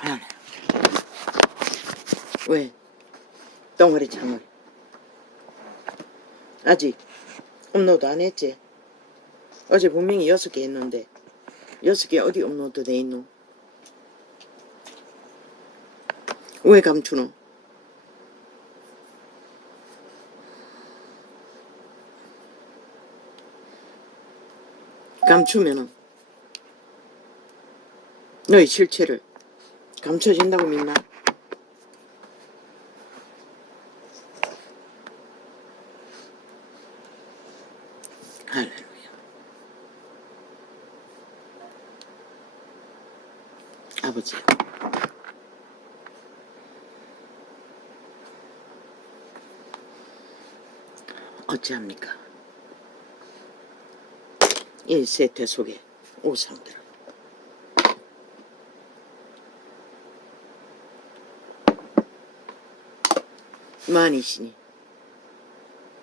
아, 왜? 덩어리 장어리. 아직 업로드 안 했지? 어제 분명히 6개 했는데 6개 어디 업로드 돼 있노? 왜 감추노? 감추면은 너의 실체를 감춰진다고 믿나? 할렐루야. 아버지, 어찌합니까? 이 세태 속에 우상들 만이시니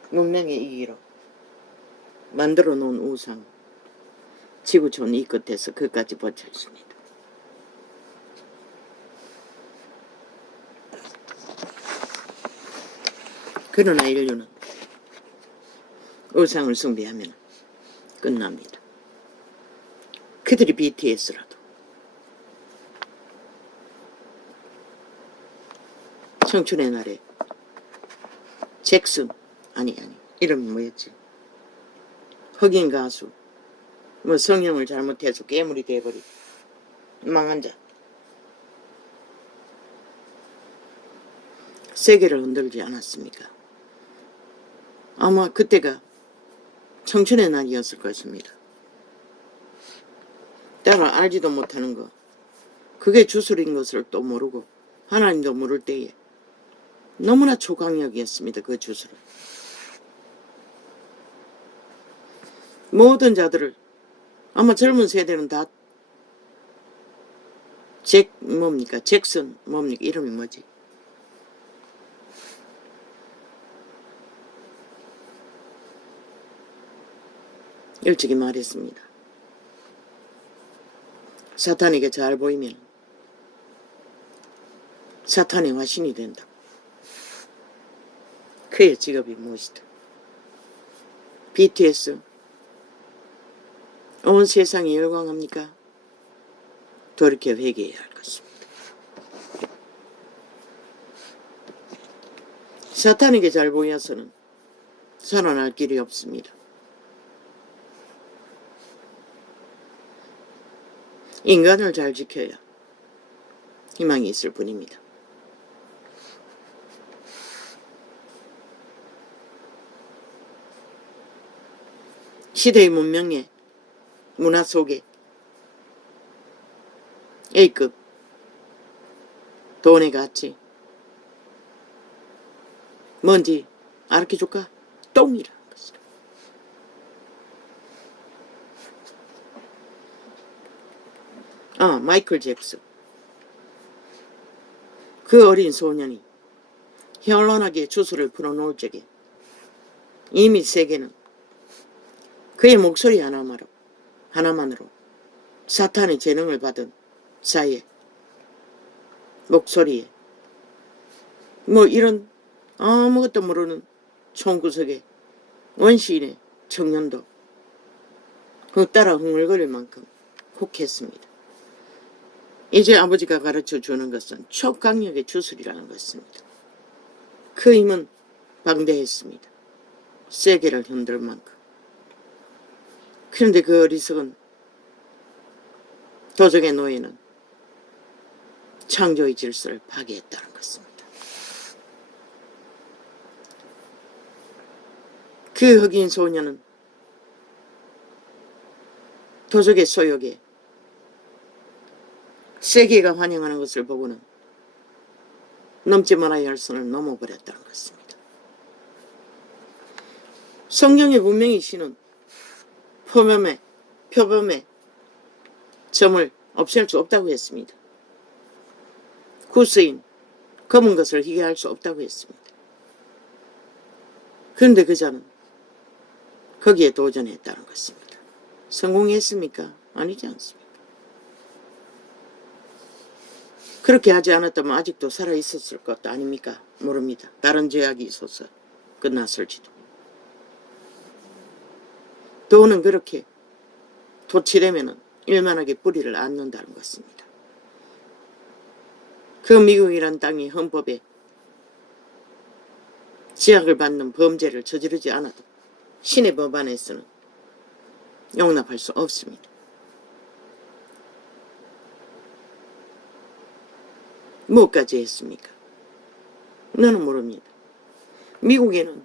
문명의 이기로 만들어 놓은 우상 지구촌 이 끝에서 그까지 버텨 있습니다. 그러나 인류는 우상을 숭배하면 끝납니다. 그들이 BTS라도 청춘의 날에 잭슨 아니 이름이 뭐였지? 흑인 가수 뭐 성형을 잘못해서 괴물이 돼버리고 망한 자 세계를 흔들지 않았습니까? 아마 그때가 청춘의 날이었을 것입니다. 따라 알지도 못하는 거 그게 주술인 것을 또 모르고 하나님도 모를 때에 너무나 초강력이었습니다. 그 주술은 모든 자들을 아마 젊은 세대는 다 잭슨 뭡니까 이름이 뭐지? 일찍이 말했습니다. 사탄에게 잘 보이면 사탄의 화신이 된다. 그의 직업이 무엇이다? BTS 온 세상이 열광합니까? 돌이켜 회개해야 할 것입니다. 사탄에게 잘 보여서는 살아날 길이 없습니다. 인간을 잘 지켜야 희망이 있을 뿐입니다. 시대의 문명의 문화 속에 A급 돈의 가치 뭔지 알려줄까? 똥이라는 것이다. 마이클 잭슨 그 어린 소년이 현란하게 주술을 풀어놓을 적에 이미 세계는 그의 목소리 하나만으로 사탄의 재능을 받은 사이에 목소리에 뭐 이런 아무것도 모르는 총구석에 원시인의 청년도 그 따라 흥얼거릴 만큼 혹했습니다. 이제 아버지가 가르쳐 주는 것은 초강력의 주술이라는 것입니다. 그 힘은 방대했습니다. 세계를 흔들 만큼. 그런데 그 어리석은 도적의 노예는 창조의 질서를 파괴했다는 것입니다. 그 흑인 소녀는 도적의 소욕에 세계가 환영하는 것을 보고는 넘지 말아야 할 선을 넘어버렸다는 것입니다. 성경에 분명히 신은 표범의 점을 없앨 수 없다고 했습니다. 구스인 검은 것을 희게 할 수 없다고 했습니다. 그런데 그자는 거기에 도전했다는 것입니다. 성공했습니까? 아니지 않습니까? 그렇게 하지 않았다면 아직도 살아있었을 것도 아닙니까? 모릅니다. 다른 죄악이 있어서 끝났을지도. 돈은 그렇게 도취되면 일만하게 뿌리를 앓는다는 것입니다. 그 미국이란 땅이 헌법에 제약을 받는 범죄를 저지르지 않아도 신의 법안에서는 용납할 수 없습니다. 뭐까지 했습니까? 너는 모릅니다. 미국에는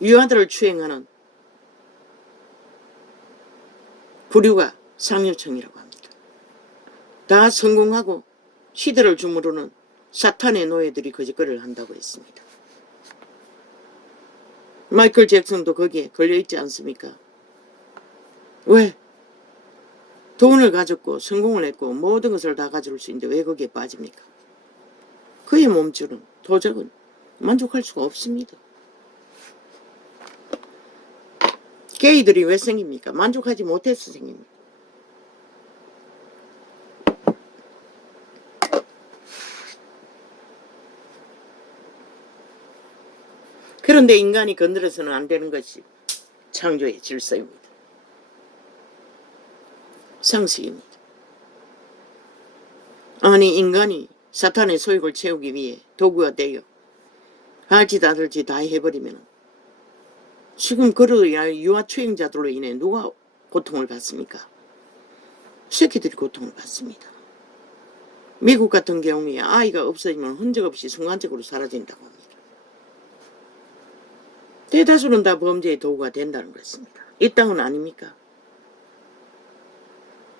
유아들을 추행하는 부류가 상류층이라고 합니다. 다 성공하고 시대를 주무르는 사탄의 노예들이 거짓거리를 한다고 했습니다. 마이클 잭슨도 거기에 걸려있지 않습니까? 왜? 돈을 가졌고 성공을 했고 모든 것을 다 가질 수 있는데 왜 거기에 빠집니까? 그의 몸주는 도적은 만족할 수가 없습니다. 게이들이 왜 생깁니까? 만족하지 못해서 생깁니다. 그런데 인간이 건드려서는 안 되는 것이 창조의 질서입니다. 상식입니다. 아니 인간이 사탄의 소욕을 채우기 위해 도구가 되어 할지 다들지 다 해버리면 지금 그로 인하여 유아추행자들로 인해 누가 고통을 받습니까? 새끼들이 고통을 받습니다. 미국 같은 경우에 아이가 없어지면 흔적 없이 순간적으로 사라진다고 합니다. 대다수는 다 범죄의 도구가 된다는 것입니다. 이 땅은 아닙니까?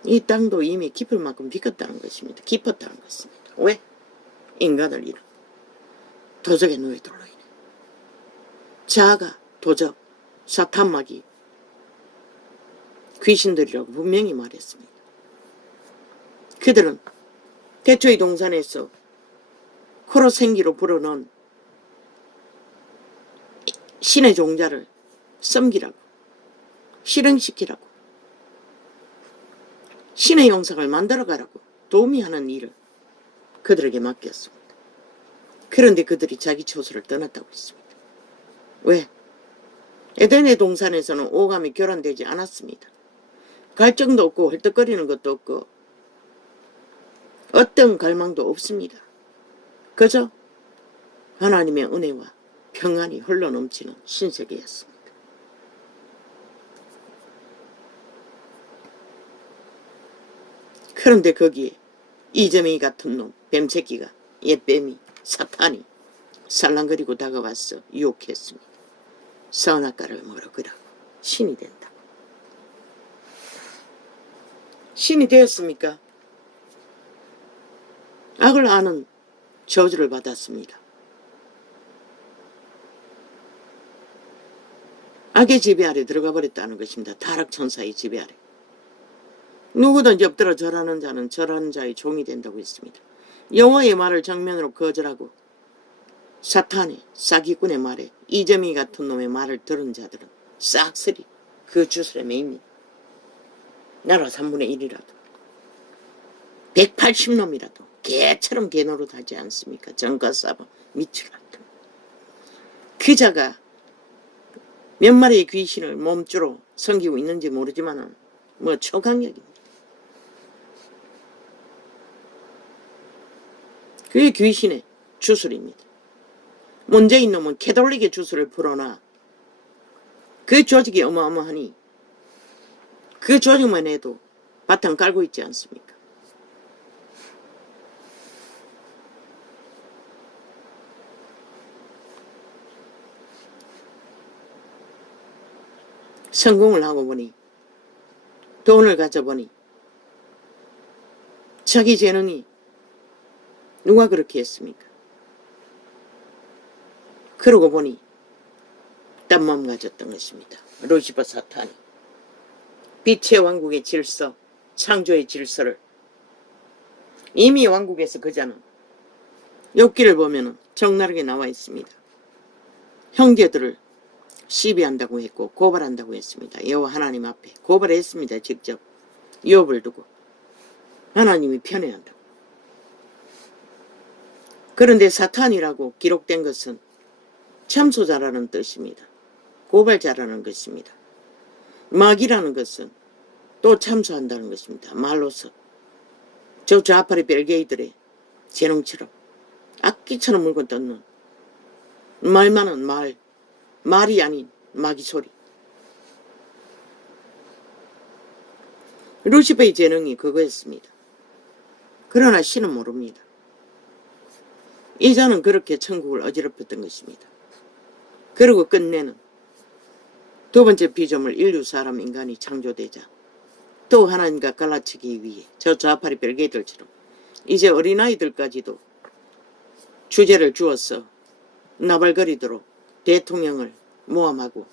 이 땅도 이미 깊을 만큼 깊었다는 것입니다. 깊었다는 것입니다. 왜? 인간을 잃어 도적의 노예들로 인해 자아가 도적, 사탄마귀, 귀신들이라고 분명히 말했습니다. 그들은 태초의 동산에서 코로 생기로 불어넣은 신의 종자를 섬기라고 실행시키라고 신의 영상을 만들어가라고 도움이 하는 일을 그들에게 맡겼습니다. 그런데 그들이 자기 처소를 떠났다고 했습니다. 왜? 에덴의 동산에서는 오감이 교란되지 않았습니다. 갈증도 없고 헐떡거리는 것도 없고 어떤 갈망도 없습니다. 그저 하나님의 은혜와 평안이 흘러넘치는 신세계였습니다. 그런데 거기에 이재명이 같은 놈, 뱀새끼가, 옛뱀이, 사탄이 살랑거리고 다가와서 유혹했습니다. 선악과를 먹으라고 신이 된다고. 신이 되었습니까? 악을 아는 저주를 받았습니다. 악의 지배 아래 들어가 버렸다는 것입니다. 타락천사의 지배 아래. 누구든지 엎드려 절하는 자는 절하는 자의 종이 된다고 했습니다. 여호와의 말을 정면으로 거절하고 사탄의 사기꾼의 말에 이재명이 같은 놈의 말을 들은 자들은 싹쓸이 그 주술에 매입니다. 나라 3분의 1이라도 180놈이라도 개처럼 개노릇하지 않습니까? 정가사바 미칠 같은 그 자가 몇 마리의 귀신을 몸주로 섬기고 있는지 모르지만 뭐 초강력입니다. 그게 귀신의 주술입니다. 문제인 놈은 캐톨릭의 주술을 풀어놔. 그 조직이 어마어마하니 그 조직만 해도 바탕 깔고 있지 않습니까? 성공을 하고 보니 돈을 가져보니 자기 재능이 누가 그렇게 했습니까? 그러고 보니 딴 마음 가졌던 것입니다. 루시퍼 사탄이 빛의 왕국의 질서, 창조의 질서를 이미 왕국에서 그자는 욥기를 보면 적나라하게 나와 있습니다. 형제들을 시비한다고 했고 고발한다고 했습니다. 여호와 하나님 앞에 고발했습니다. 직접 욥을 두고 하나님이 편애한다고. 그런데 사탄이라고 기록된 것은 참소자라는 뜻입니다. 고발자라는 것입니다. 마귀라는 것은 또 참소한다는 것입니다. 말로서 저 좌파리 벨게이들의 재능처럼 악기처럼 물고 뜯는 말 많은 말이 아닌 마귀 소리. 루시퍼의 재능이 그거였습니다. 그러나 신은 모릅니다. 이자는 그렇게 천국을 어지럽혔던 것입니다. 그리고 끝내는 두 번째 피조물 인류 사람 인간이 창조되자 또 하나님과 갈라치기 위해 저 좌파리 벨게이들처럼 이제 어린아이들까지도 주제를 주어서 나발거리도록 대통령을 모함하고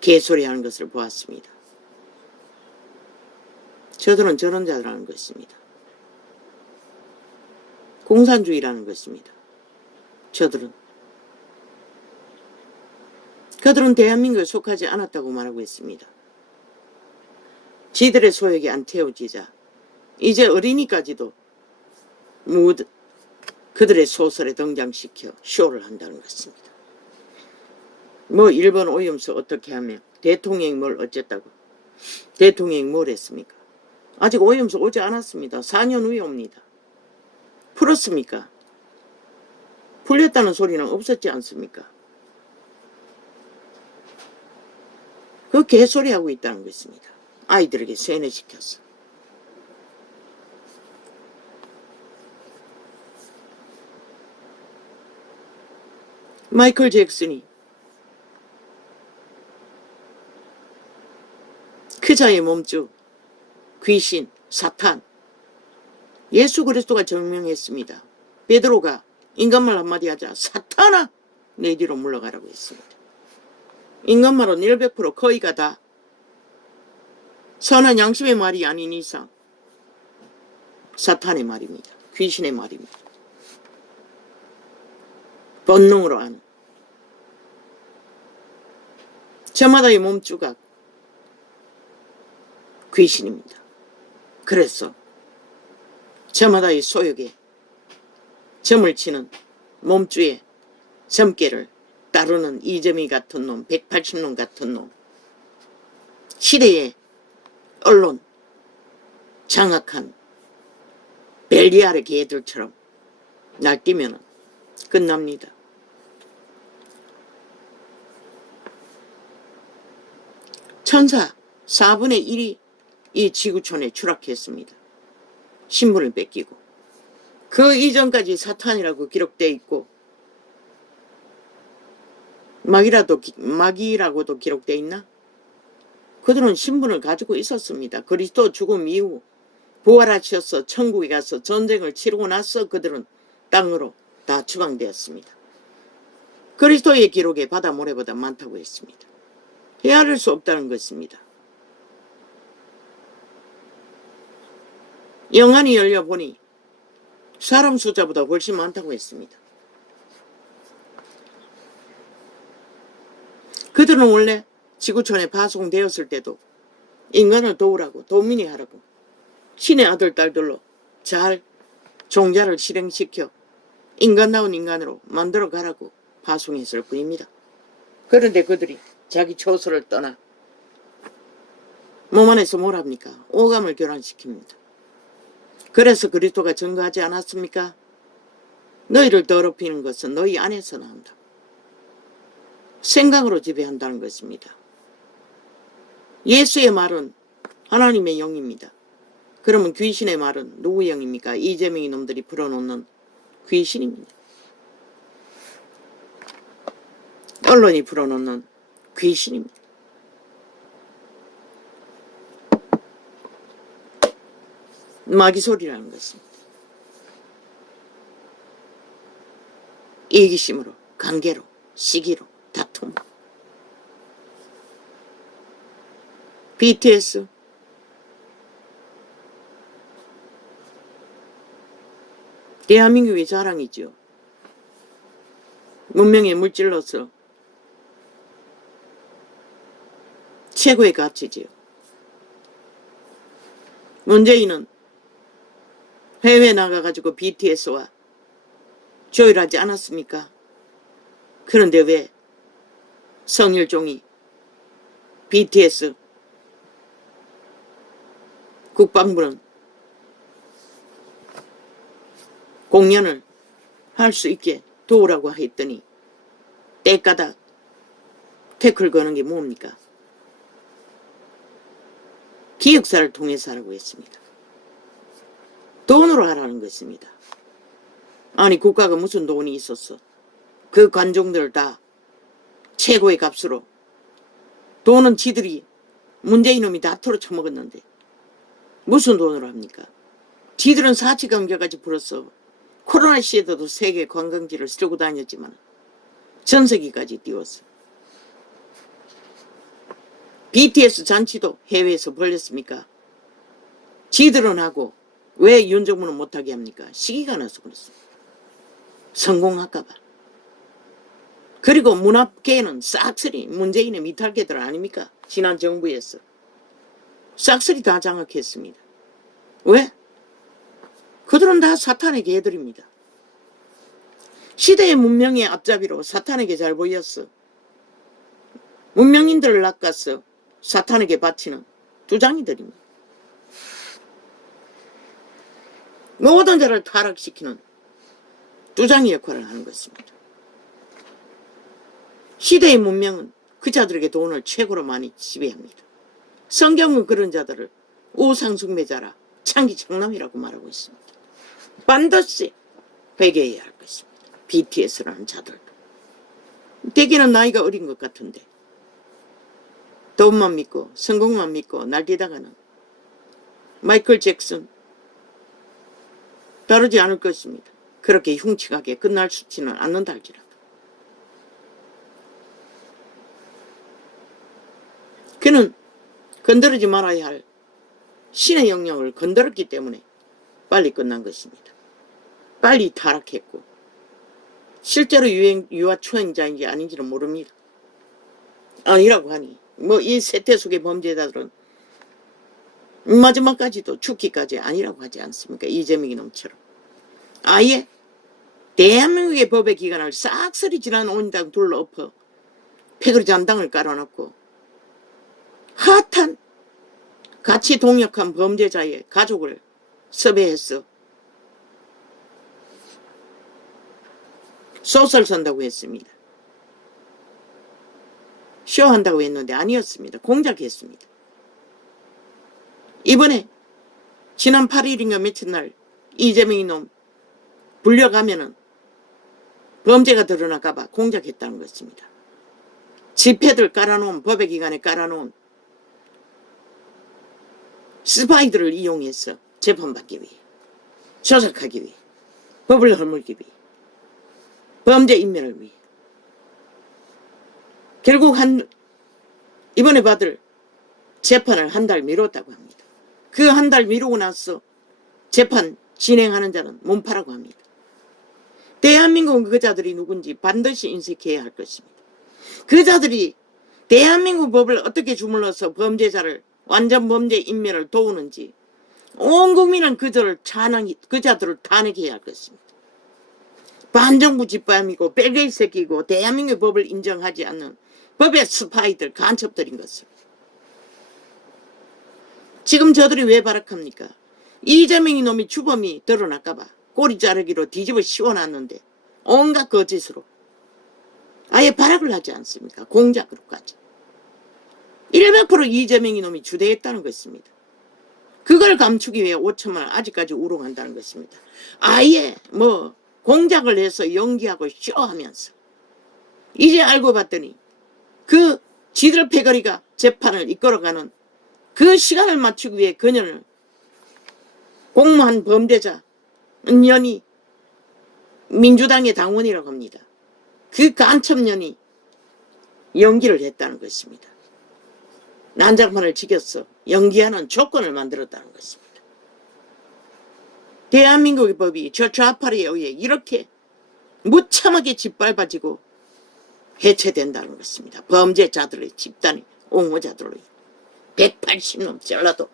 개소리하는 것을 보았습니다. 저들은 저런 자라는 것입니다. 공산주의라는 것입니다. 그들은 대한민국에 속하지 않았다고 말하고 있습니다. 지들의 소욕이 안 태워지자 이제 어린이까지도 그들의 소설에 등장시켜 쇼를 한다는 것입니다. 뭐 일본 오염수 어떻게 하며 대통령이 뭘 어쨌다고. 대통령이 뭘 했습니까? 아직 오염수 오지 않았습니다. 4년 후에 옵니다. 풀었습니까? 풀렸다는 소리는 없었지 않습니까? 그 개소리하고 있다는 것입니다. 아이들에게 세뇌시켜서. 마이클 잭슨이 그자의 몸주, 귀신, 사탄, 예수 그리스도가 증명했습니다. 베드로가 인간말 한마디 하자 사탄아 내 뒤로 물러가라고 했습니다. 인간말은 100% 거의가 다 선한 양심의 말이 아닌 이상 사탄의 말입니다. 귀신의 말입니다. 본능으로 아는 저마다의 몸주가 귀신입니다. 그래서 저마다의 소욕에 점을 치는 몸주의 점괘를 따르는 이점이 같은 놈, 180놈 같은 놈, 시대의 언론, 장악한 벨리알의 개들처럼 날뛰면 끝납니다. 천사 4분의 1이 이 지구촌에 추락했습니다. 신분을 뺏기고 그 이전까지 사탄이라고 기록되어 있고 마귀라고도 기록되어 있나? 그들은 신분을 가지고 있었습니다. 그리스도 죽음 이후 부활하셔서 천국에 가서 전쟁을 치르고 나서 그들은 땅으로 다 추방되었습니다. 그리스도의 기록에 바다 모래보다 많다고 했습니다. 헤아릴 수 없다는 것입니다. 영안이 열려보니 사람 숫자보다 훨씬 많다고 했습니다. 그들은 원래 지구촌에 파송되었을 때도 인간을 도우라고 도민이 하라고 신의 아들 딸들로 잘 종자를 실행시켜 인간다운 인간으로 만들어 가라고 파송했을 뿐입니다. 그런데 그들이 자기 처소를 떠나 몸 안에서 뭘 합니까? 오감을 교란시킵니다. 그래서 그리스도가 증거하지 않았습니까? 너희를 더럽히는 것은 너희 안에서 나온다. 생각으로 지배한다는 것입니다. 예수의 말은 하나님의 영입니다. 그러면 귀신의 말은 누구의 영입니까? 이재명이 놈들이 풀어놓는 귀신입니다. 언론이 풀어놓는 귀신입니다. 마귀소리라는 것입니다. 이기심으로, 관계로, 시기로, 다툼. BTS 대한민국의 자랑이죠. 문명의 물질로서 최고의 가치지요. 문재인은 해외 나가가지고 BTS와 조율하지 않았습니까? 그런데 왜 성일종이 BTS 국방부는 공연을 할 수 있게 도우라고 했더니 때까닥 태클 거는 게 뭡니까? 기획사를 통해서 하라고 했습니다. 돈으로 하라는 것입니다. 아니 국가가 무슨 돈이 있었어? 그 관종들을 다 최고의 값으로 돈은 지들이 문재인놈이 다 털어쳐먹었는데 무슨 돈으로 합니까? 지들은 사치관계까지 풀었어. 코로나 시에도 세계 관광지를 쓰고 다녔지만 전세기까지 띄웠어. BTS 잔치도 해외에서 벌렸습니까? 지들은 하고 왜 윤정부는 못하게 합니까? 시기가 나서 그렇습니다. 성공할까봐. 그리고 문화계는 싹쓸이 문재인의 미탈계들 아닙니까? 지난 정부에서 싹쓸이 다 장악했습니다. 왜? 그들은 다 사탄의 개들입니다. 시대의 문명의 앞잡이로 사탄에게 잘 보였어. 문명인들을 낚아서 사탄에게 바치는 두장이들입니다. 모든 자를 타락시키는 두장이 역할을 하는 것입니다. 시대의 문명은 그 자들에게 돈을 최고로 많이 지배합니다. 성경은 그런 자들을 우상숭배자라 창기장남이라고 말하고 있습니다. 반드시 회개해야 할 것입니다. BTS라는 자들도. 대개는 나이가 어린 것 같은데 돈만 믿고 성공만 믿고 날뛰다가는 마이클 잭슨 다르지 않을 것입니다. 그렇게 흉측하게 끝날 수지는 않는다 할지라도. 그는 건드리지 말아야 할 신의 영역을 건드렸기 때문에 빨리 끝난 것입니다. 빨리 타락했고 실제로 유아추행자인지 아닌지는 모릅니다. 아니라고 하니 뭐 이 세태속의 범죄자들은 마지막까지도 죽기까지 아니라고 하지 않습니까? 이재명이 놈처럼. 아예 대한민국의 법의 기관을 싹쓸이 지난 온당 둘러엎어 패거리 잔당을 깔아놓고 핫한 같이 동역한 범죄자의 가족을 섭외해서 소설 쓴다고 했습니다. 쇼한다고 했는데 아니었습니다. 공작했습니다. 이번에 지난 8일인가 며칠 날 이재명이 놈 불려가면은 범죄가 드러날까봐 공작했다는 것입니다. 집회들 깔아놓은 법의 기관에 깔아놓은 스파이들을 이용해서 재판받기 위해 조작하기 위해 법을 허물기 위해 범죄 인멸을 위해 결국 이번에 받을 재판을 한 달 미뤘다고 합니다. 그 한 달 미루고 나서 재판 진행하는 자는 몸파라고 합니다. 대한민국은 그 자들이 누군지 반드시 인식해야 할 것입니다. 그 자들이 대한민국 법을 어떻게 주물러서 범죄자를 완전 범죄 인멸을 도우는지 온 국민은 그 자들을 탄핵해야 할 것입니다. 반정부 집밤이고 뺄개이 새끼고 대한민국의 법을 인정하지 않는 법의 스파이들 간첩들인 것을. 지금 저들이 왜 발악합니까? 이재명이 놈이 주범이 드러날까봐 꼬리 자르기로 뒤집어 씌워놨는데 온갖 거짓으로 아예 발악을 하지 않습니까? 공작으로까지. 100% 이재명이 놈이 주대했다는 것입니다. 그걸 감추기 위해 5천만 원 아직까지 우롱한다는 것입니다. 아예 뭐 공작을 해서 연기하고 쇼하면서 이제 알고 봤더니 그 지들 패거리가 재판을 이끌어가는 그 시간을 맞추기 위해 그녀를 공모한 범죄자 년이 민주당의 당원이라고 합니다. 그 간첩년이 연기를 했다는 것입니다. 난장판을 지켰어 연기하는 조건을 만들었다는 것입니다. 대한민국의 법이 저 좌파리에 의해 이렇게 무참하게 짓밟아지고 해체된다는 것입니다. 범죄자들의 집단이 옹호자들로 180놈 잘라도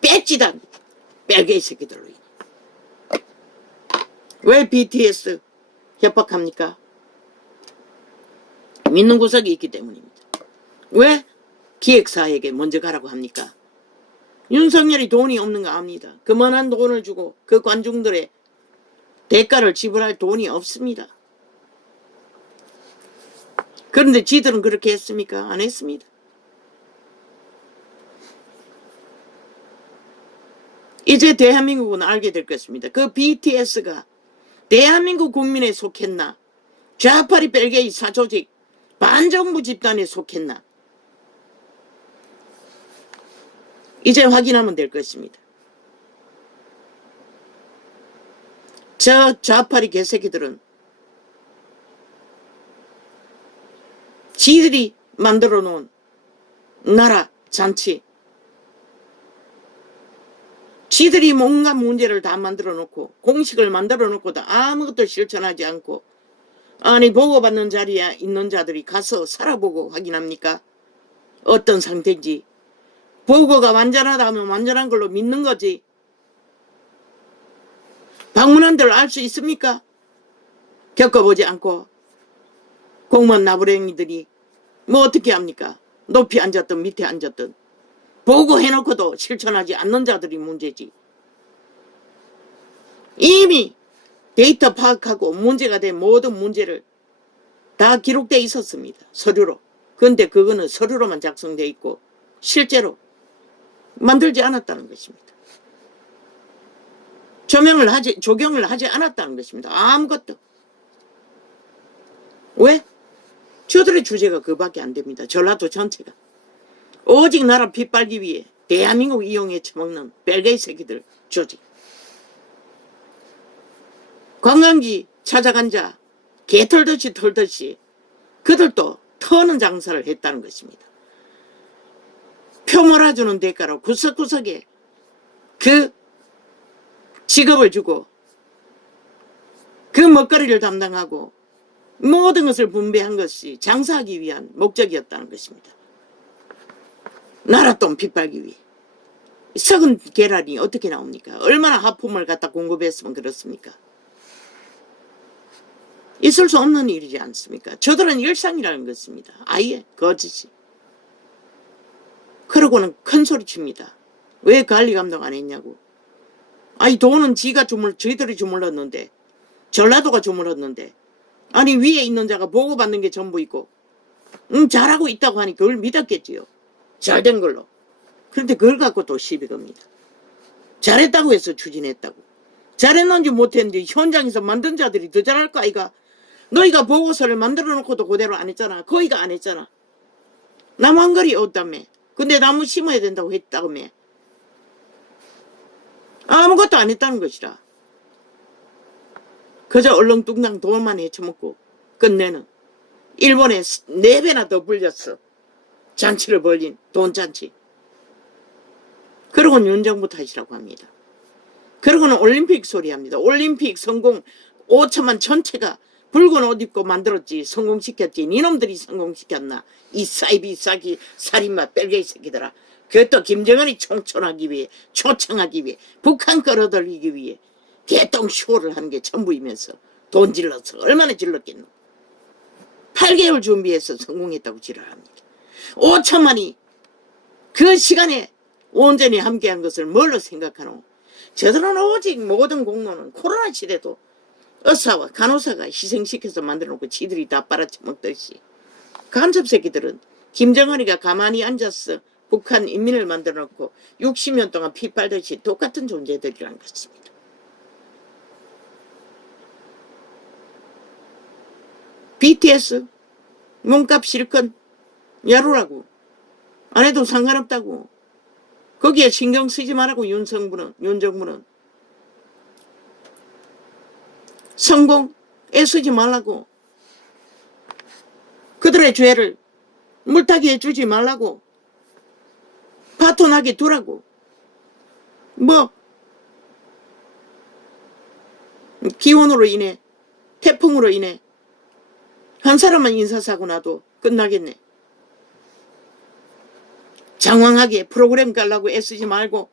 뺏지단 뺄개이 새끼들로. 왜 BTS 협박합니까? 믿는 구석이 있기 때문입니다. 왜 기획사에게 먼저 가라고 합니까? 윤석열이 돈이 없는 거 압니다. 그만한 돈을 주고 그 관중들의 대가를 지불할 돈이 없습니다. 그런데 지들은 그렇게 했습니까? 안 했습니다. 이제 대한민국은 알게 될 것입니다. 그 BTS가 대한민국 국민에 속했나, 좌파리 벨게이 사조직 반정부 집단에 속했나, 이제 확인하면 될 것입니다. 저 좌파리 개새끼들은 지들이 만들어 놓은 나라 잔치, 지들이 뭔가 문제를 다 만들어 놓고 공식을 만들어 놓고도 아무것도 실천하지 않고, 아니 보고받는 자리에 있는 자들이 가서 살아보고 확인합니까? 어떤 상태인지. 보고가 완전하다 하면 완전한 걸로 믿는 거지. 방문한 대로 알 수 있습니까? 겪어보지 않고. 공무원 나부랭이들이 뭐 어떻게 합니까? 높이 앉았든 밑에 앉았든 보고해놓고도 실천하지 않는 자들이 문제지. 이미 데이터 파악하고 문제가 된 모든 문제를 다 기록되어 있었습니다. 서류로. 그런데 그거는 서류로만 작성되어 있고 실제로 만들지 않았다는 것입니다. 조경을 하지 않았다는 것입니다. 아무것도. 왜? 저들의 주제가 그밖에 안 됩니다. 전라도 전체가. 오직 나라 피 빨기 위해 대한민국 이용해 처먹는 벨게이 새끼들 조직. 관광지 찾아간 자 개 털듯이 그들도 터는 장사를 했다는 것입니다. 표 몰아주는 대가로 구석구석에 그 직업을 주고 그 먹거리를 담당하고 모든 것을 분배한 것이 장사하기 위한 목적이었다는 것입니다. 나랏돈 빗빨기 위해. 썩은 계란이 어떻게 나옵니까? 얼마나 하품을 갖다 공급했으면 그렇습니까? 있을 수 없는 일이지 않습니까? 저들은 일상이라는 것입니다. 아예 거짓이. 그러고는 큰 소리 칩니다. 왜 관리 감독 안 했냐고. 아니 돈은 저희들이 주물렀는데, 전라도가 주물렀는데, 아니 위에 있는 자가 보고받는 게 전부이고 잘하고 있다고 하니 그걸 믿었겠지요. 잘된 걸로. 그런데 그걸 갖고 또 시비 겁니다. 잘했다고 해서 추진했다고. 잘했는지 못했는지 현장에서 만든 자들이 더 잘할 거 아이가. 너희가 보고서를 만들어 놓고도 그대로 안 했잖아. 거기가 안 했잖아. 나무 한 그리 없다며. 근데 나무 심어야 된다고 했다며. 아무것도 안 했다는 것이라. 그저 얼렁뚱땅 돈만 헤쳐먹고 끝내는. 일본에 4배나 더 불렸어. 잔치를 벌린 돈잔치. 그러고는 윤정부 탓이라고 합니다. 그러고는 올림픽 소리합니다. 올림픽 성공 5천만 전체가 붉은 옷 입고 만들었지 성공시켰지. 니놈들이 성공시켰나. 이 사이비 싸기 살인마 뺄개이 새끼들아. 그것도 김정은이 총천하기 위해, 초청하기 위해, 북한 끌어들이기 위해 개똥 쇼를 한 게 전부이면서 돈 질러서 얼마나 질렀겠노. 8개월 준비해서 성공했다고 지랄합니다. 5천만이 그 시간에 온전히 함께한 것을 뭘로 생각하노? 저들은 오직 모든 공무원은 코로나 시대도 의사와 간호사가 희생시켜서 만들어놓고 지들이 다 빨아쳐먹듯이 간첩 새끼들은 김정은이가 가만히 앉아서 북한 인민을 만들어놓고 60년 동안 피 빨듯이 똑같은 존재들이란 것입니다. BTS 몸값 실컷 야루라고. 안 해도 상관없다고. 거기에 신경 쓰지 말라고. 윤정부는 성공 애쓰지 말라고. 그들의 죄를 물타기 해주지 말라고. 파토나게 두라고. 뭐 기온으로 인해, 태풍으로 인해 한 사람만 인사사고 나도 끝나겠네. 장황하게 프로그램 깔라고 애쓰지 말고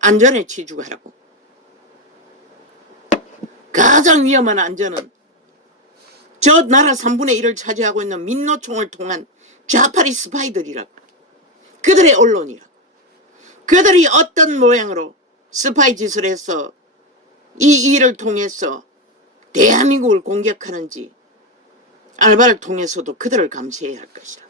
안전에 치중하라고. 가장 위험한 안전은 저 나라 3분의 1을 차지하고 있는 민노총을 통한 좌파리 스파이들이라고. 그들의 언론이라고. 그들이 어떤 모양으로 스파이 짓을 해서 이 일을 통해서 대한민국을 공격하는지 알바를 통해서도 그들을 감시해야 할 것이다.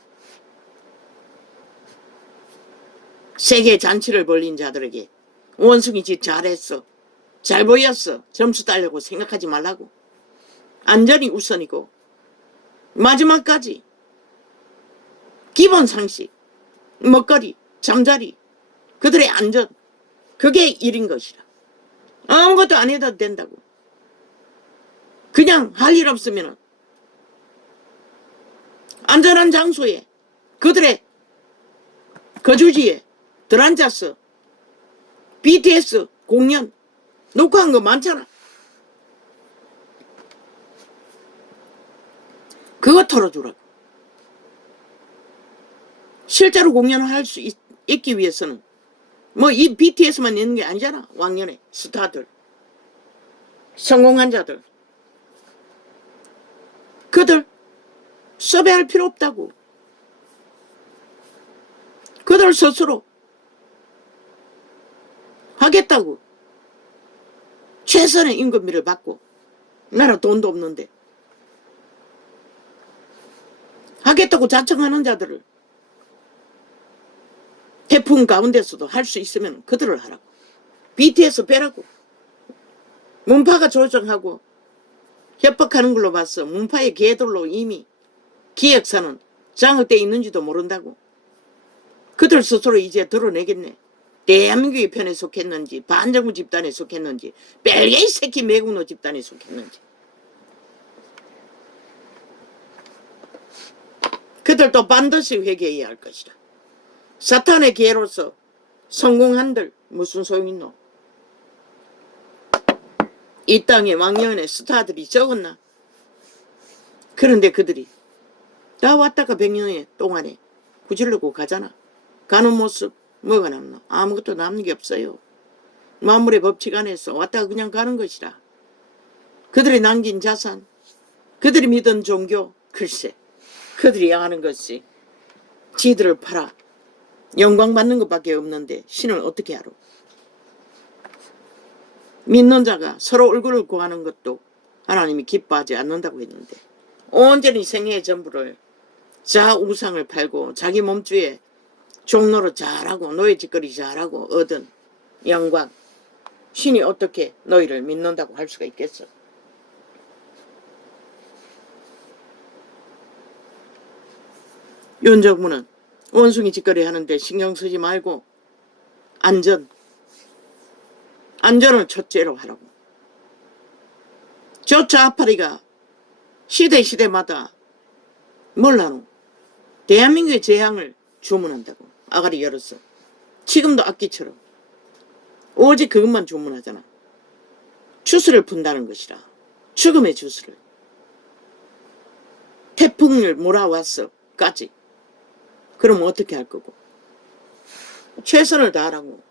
세계 잔치를 벌린 자들에게 원숭이 짓 잘했어, 잘 보였어, 점수 따려고 생각하지 말라고. 안전이 우선이고 마지막까지 기본 상식, 먹거리, 잠자리, 그들의 안전, 그게 일인 것이라. 아무것도 안 해도 된다고. 그냥 할 일 없으면 안전한 장소에 그들의 거주지에 들어앉아서 BTS 공연 녹화한 거 많잖아. 그거 털어주라고. 실제로 공연을 할 수 있기 위해서는 뭐 이 BTS만 있는 게 아니잖아. 왕년에 스타들, 성공한 자들, 그들 섭외할 필요 없다고. 그들 스스로 하겠다고. 최선의 임금비를 받고, 나라 돈도 없는데 하겠다고 자청하는 자들을 태풍 가운데서도 할 수 있으면 그들을 하라고. BTS 빼라고. 문파가 조정하고 협박하는 걸로 봐서 문파의 개들로 이미 기획사는 장악되어 있는지도 모른다고. 그들 스스로 이제 드러내겠네. 대한민국의 편에 속했는지, 반정부 집단에 속했는지, 벨게이 새끼 매국노 집단에 속했는지. 그들도 반드시 회개해야 할 것이다. 사탄의 개로서 성공한들 무슨 소용있노? 이 땅에 왕년에 스타들이 적었나? 그런데 그들이 다 왔다가 100년의 동안에 구질르고 가잖아. 가는 모습 뭐가 남노? 아무것도 남는 게 없어요. 만물의 법칙 안에서 왔다가 그냥 가는 것이라. 그들이 남긴 자산, 그들이 믿은 종교, 글쎄 그들이 아는 것이 지들을 팔아 영광 받는 것밖에 없는데 신을 어떻게 알아? 믿는 자가 서로 얼굴을 구하는 것도 하나님이 기뻐하지 않는다고 했는데 온전히 생애의 전부를 자 우상을 팔고 자기 몸주에 종로로 잘하고 노예짓거리 잘하고 얻은 영광, 신이 어떻게 너희를 믿는다고 할 수가 있겠어? 윤정무는 원숭이 짓거리 하는데 신경 쓰지 말고 안전을 첫째로 하라고. 저 좌파리가 시대마다 뭘 하노? 대한민국의 재앙을 주문한다고. 아가리 열었어. 지금도 악기처럼 오직 그것만 주문하잖아. 주스를 푼다는 것이라. 죽음의 주스를. 태풍을 몰아왔어까지. 그럼 어떻게 할 거고? 최선을 다하라고.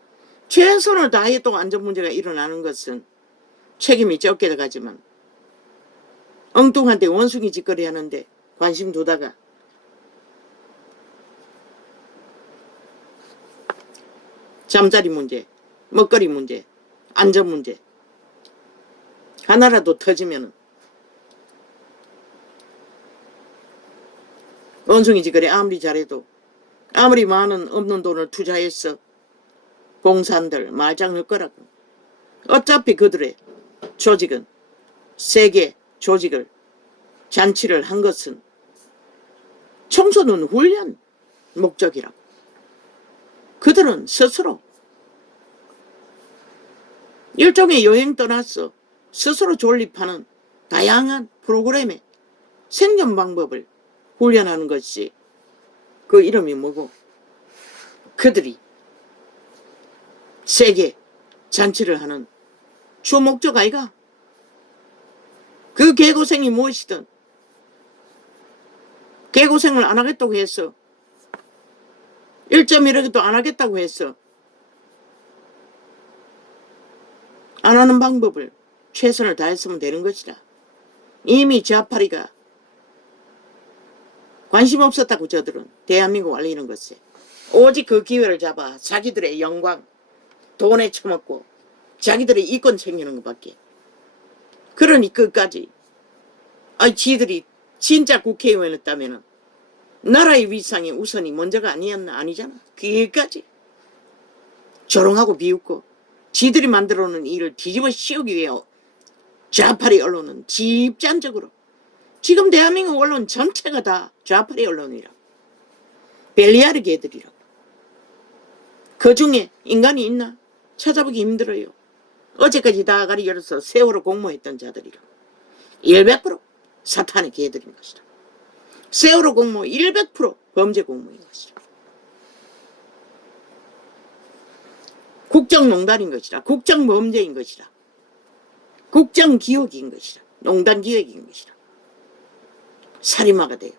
최선을 다해도 안전 문제가 일어나는 것은 책임이 적게 가지만 엉뚱한데 원숭이 짓거리 하는데 관심 두다가 잠자리 문제, 먹거리 문제, 안전 문제 하나라도 터지면 원숭이 짓거리 아무리 잘해도 아무리 많은 없는 돈을 투자해서 공산들 말짱 넣을 거라고. 어차피 그들의 조직은 세계 조직을 잔치를 한 것은 청소년 훈련 목적이라고. 그들은 스스로 일종의 여행 떠나서 스스로 존립하는 다양한 프로그램의 생존 방법을 훈련하는 것이 그 이름이 뭐고 그들이 세계 잔치를 하는 주 목적 아이가? 그 개고생이 무엇이든 개고생을 안 하겠다고 했어. 1.1억도 안 하겠다고 했어. 안 하는 방법을 최선을 다했으면 되는 것이다. 이미 좌파리가 관심 없었다고 저들은 대한민국 알리는 것에. 오직 그 기회를 잡아 자기들의 영광, 돈에 처먹고 자기들의 이권 챙기는 것밖에. 그러니 끝까지 지들이 진짜 국회의원이었다면 나라의 위상이 우선이 먼저가 아니었나? 아니잖아. 그게까지 조롱하고 비웃고 지들이 만들어놓은 일을 뒤집어 씌우기 위해 좌파리 언론은 집단적으로 지금 대한민국 언론 전체가 다 좌파리 언론이라 벨리아르 개들이라고. 그 중에 인간이 있나? 찾아보기 힘들어요. 어제까지 다 가리 열어서 세월호 공모했던 자들이라 100% 사탄의 개들인 것이다. 세월호 공모 100% 범죄 공모인 것이다. 국정농단인 것이다. 국정범죄인 것이다. 국정기획인 것이다. 농단기획인 것이다. 살인마가 돼요.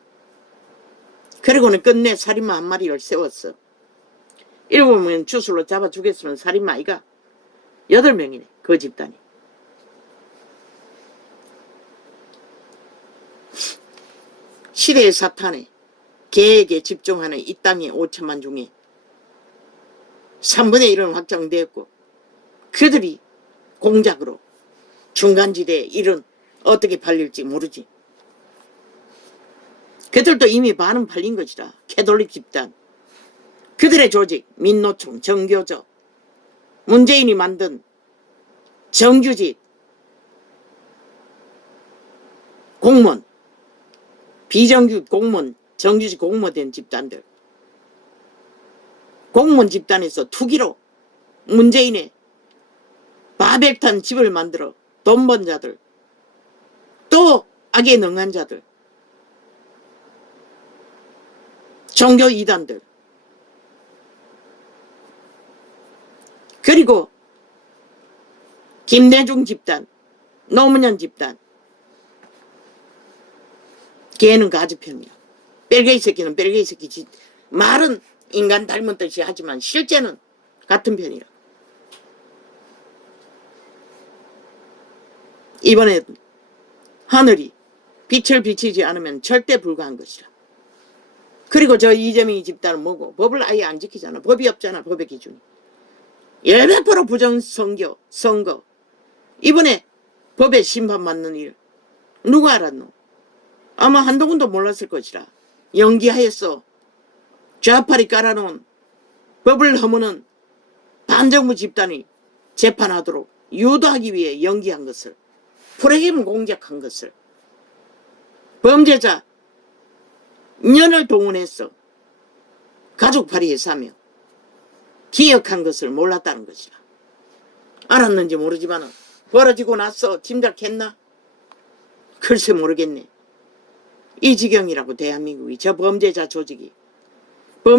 그리고는 끝내 살인마 한 마리를 세웠어. 7명 주술로 잡아 죽였으면 살인마 아이가 8명이네. 그 집단이. 시대의 사탄에 개에게 집중하는 이 땅의 5천만 중에 3분의 1은 확정되었고 그들이 공작으로 중간지대에 일은 어떻게 팔릴지 모르지. 그들도 이미 반은 팔린 것이다. 캐톨릭 집단. 그들의 조직, 민노총, 정교조, 문재인이 만든 정규직, 공무원, 비정규직 공무원, 정규직 공무원 집단들. 공무원 집단에서 투기로 문재인의 바벨탄 집을 만들어 돈 번 자들, 또 악에 능한 자들, 종교 이단들, 그리고 김대중 집단, 노무현 집단, 걔는 가주편이야. 뺄개이 새끼는 뺄개이 새끼지. 말은 인간 닮은 듯이 하지만 실제는 같은 편이라. 이번에 하늘이 빛을 비치지 않으면 절대 불가한 것이라. 그리고 저 이재명이 집단은 뭐고? 법을 아예 안 지키잖아. 법이 없잖아. 법의 기준이. 100% 부정선거, 선거. 이번에 법에 심판받는 일 누가 알았노? 아마 한동훈도 몰랐을 것이라. 연기하였어. 좌파리 깔아놓은 법을 허무는 반정부 집단이 재판하도록 유도하기 위해 연기한 것을, 프로그램 공작한 것을, 범죄자 년을 동원해서 가족팔이에 사며 기억한 것을 몰랐다는 것이라. 알았는지 모르지만 벌어지고 나서 짐작했나? 글쎄 모르겠네. 이 지경이라고 대한민국이 저 범죄자 조직이